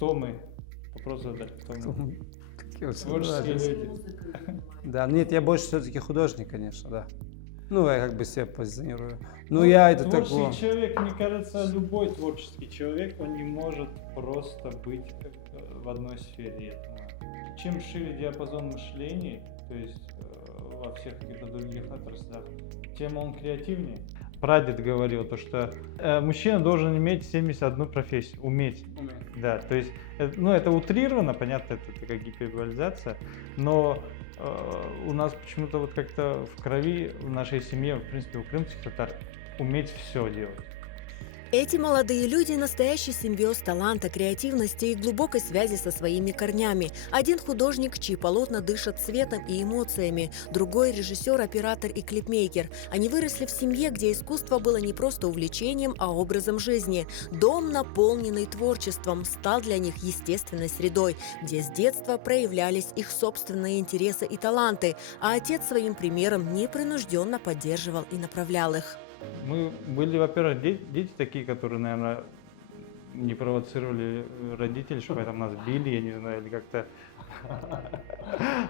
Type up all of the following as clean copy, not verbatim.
Кто мы? Вопрос задать, кто мы? Какие вот Творческие всегда. люди. Да, нет, я больше все-таки художник, конечно, да. Ну, я как бы себя позиционирую. Ну, я это Творческий такой... человек, мне кажется, любой творческий человек, он не может просто быть в одной сфере. Я думаю. Чем шире диапазон мышления, то есть во всех каких-то других отраслях, тем он креативнее. Прадед говорил, то, что мужчина должен иметь 71 профессию, уметь. Да, то есть, ну, это утрировано, понятно, это такая гиперболизация, но у нас почему-то вот как-то в крови, в нашей семье, в принципе, у крымских татар, уметь все делать. Эти молодые люди – настоящий симбиоз таланта, креативности и глубокой связи со своими корнями. Один художник, чьи полотна дышат цветом и эмоциями, другой – режиссер, оператор и клипмейкер. Они выросли в семье, где искусство было не просто увлечением, а образом жизни. Дом, наполненный творчеством, стал для них естественной средой, где с детства проявлялись их собственные интересы и таланты, а отец своим примером непринужденно поддерживал и направлял их. Мы были, во-первых, дети такие, которые, наверное, не провоцировали родителей, чтобы там нас били, я не знаю, или как-то...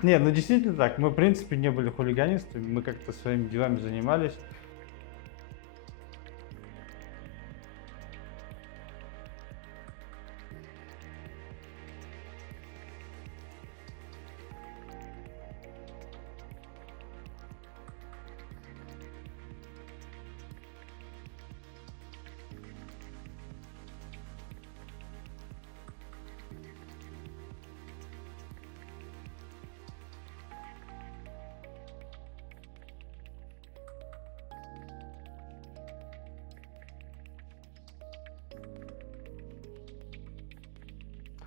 Нет, ну действительно так. Мы, в принципе, не были хулиганистами, мы как-то своими делами занимались.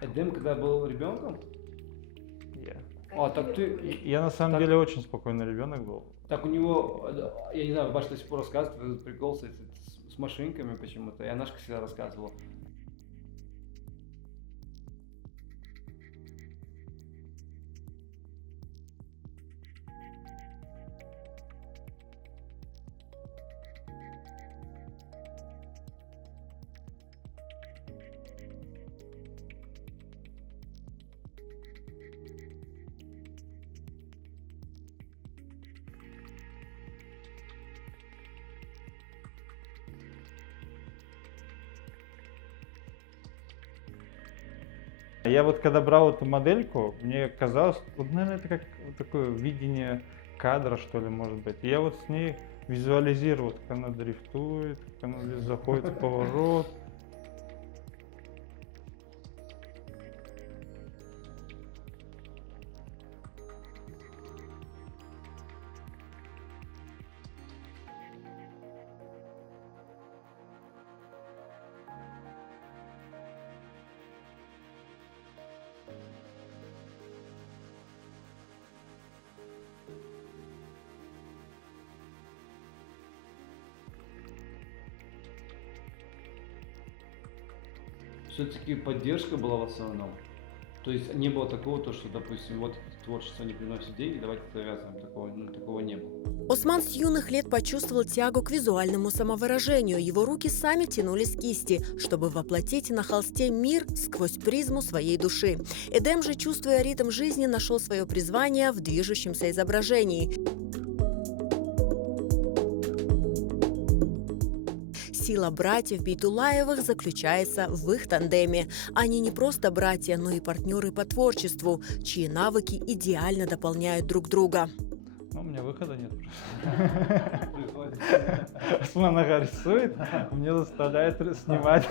Эдем, когда был ребенком? А, так ты... Я на самом деле очень спокойный ребенок был. Так у него, я не знаю, Баш до сих пор рассказывает этот прикол с машинками почему-то, и Анашка всегда рассказывала. Я вот когда брал эту модельку, мне казалось, вот, наверное, это как вот такое видение кадра, что ли, может быть. И я вот с ней визуализировал, как она дрифтует, как она здесь заходит в поворот. Все-таки поддержка была в основном. То есть не было такого, то, что, допустим, вот творчество не приносит деньги, давайте завязываем, такого не было. Осман с юных лет почувствовал тягу к визуальному самовыражению. Его руки сами тянулись к кисти, чтобы воплотить на холсте мир сквозь призму своей души. Эдем же, чувствуя ритм жизни, нашел свое призвание в движущемся изображении. Сила братьев Бейтулаевых заключается в их тандеме. Они не просто братья, но и партнеры по творчеству, чьи навыки идеально дополняют друг друга. Ну, у меня выхода нет. Осман ага рисует, мне заставляет снимать.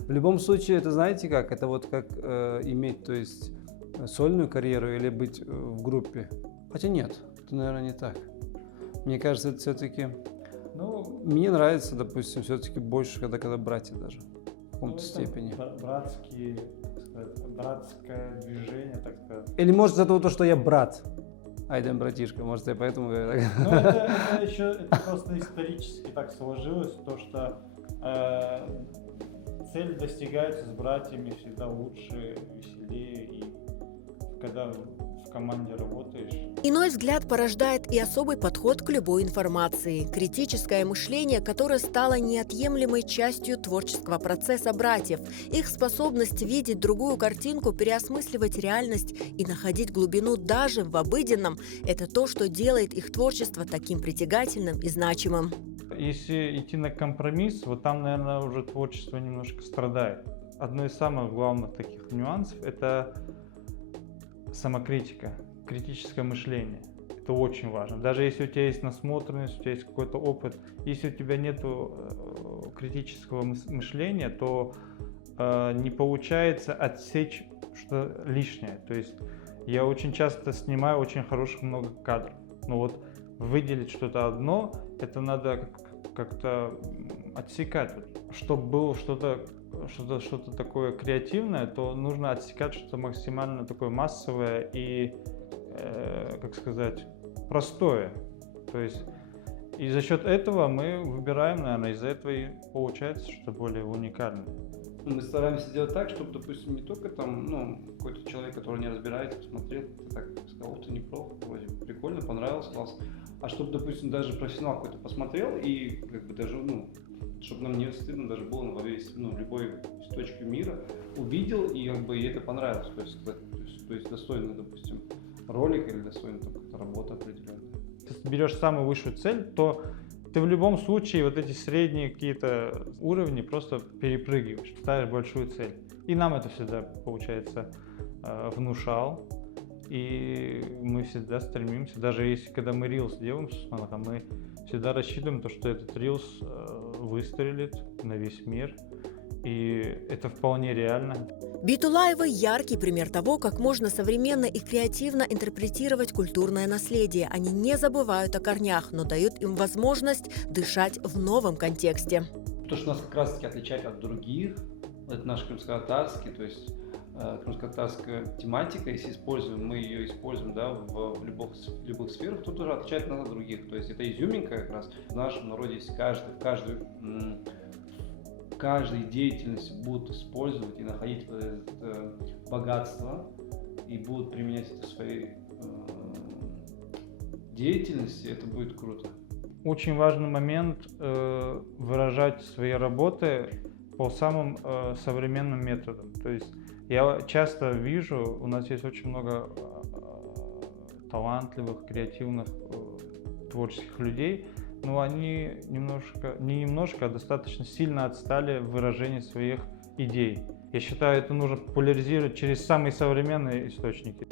В любом случае, это знаете как? Это вот как иметь, то есть, сольную карьеру или быть в группе. Хотя нет, это, наверное, не так. Мне кажется, это все-таки... Ну, Мне нравится, допустим, все-таки больше, когда братья даже. В каком-то степени. Братское движение, так сказать. Или может за то, что я брат. Айдем, братишка, может, я поэтому... Ну, это еще просто исторически так сложилось, то что цель достигается с братьями всегда лучше, веселее, и когда в в команде работаешь. Иной взгляд порождает и особый подход к любой информации. Критическое мышление, которое стало неотъемлемой частью творческого процесса братьев. Их способность видеть другую картинку, переосмысливать реальность и находить глубину даже в обыденном – это то, что делает их творчество таким притягательным и значимым. Если идти на компромисс, вот там, наверное, уже творчество немножко страдает. Одно из самых главных таких нюансов – это самокритика, критическое мышление. Это очень важно. Даже если у тебя есть насмотренность, у тебя есть какой-то опыт, если у тебя нет критического мышления, то не получается отсечь что лишнее. То есть я очень часто снимаю очень хороших много кадров, но вот выделить что-то одно, это надо как-то отсекать. Чтобы было что-то такое креативное, то нужно отсекать что-то максимально такое массовое и, как сказать, простое. То есть и за счет этого мы выбираем, наверное, из-за этого и получается что-то более уникальное. Мы стараемся делать так, чтобы, допустим, не только там, какой-то человек, который не разбирается, посмотрел, так сказал, ты неплохо, вроде прикольно, понравилось, класс. А чтобы, допустим, даже профессионал какой-то посмотрел и как бы даже, чтобы нам не стыдно даже было во весь, любой точке мира, увидел и как бы ей это понравилось, то есть достойно, допустим, ролик или достойно какая-то работа определенная. Если ты берешь самую высшую цель, то ты в любом случае вот эти средние какие-то уровни просто перепрыгиваешь, ставишь большую цель. И нам это всегда, получается, внушал. И мы всегда стремимся, даже если когда мы рилс делаем с Усманом, мы всегда рассчитываем, что этот рилс выстрелит на весь мир. И это вполне реально. Бейтулаевы – яркий пример того, как можно современно и креативно интерпретировать культурное наследие. Они не забывают о корнях, но дают им возможность дышать в новом контексте. То, что нас как раз-таки отличает от других, это наш крымско-татарский, то есть крымско-татарская тематика, если мы ее используем в любых сферах, то тоже отличает нас от других. То есть это изюминка как раз. В нашем народе есть каждой деятельности будут использовать и находить это богатство и будут применять это в своей деятельности, это будет круто. Очень важный момент выражать свои работы по самым современным методам. То есть я часто вижу, у нас есть очень много талантливых, креативных, творческих людей, но они а достаточно сильно отстали в выражении своих идей. Я считаю, это нужно популяризировать через самые современные источники.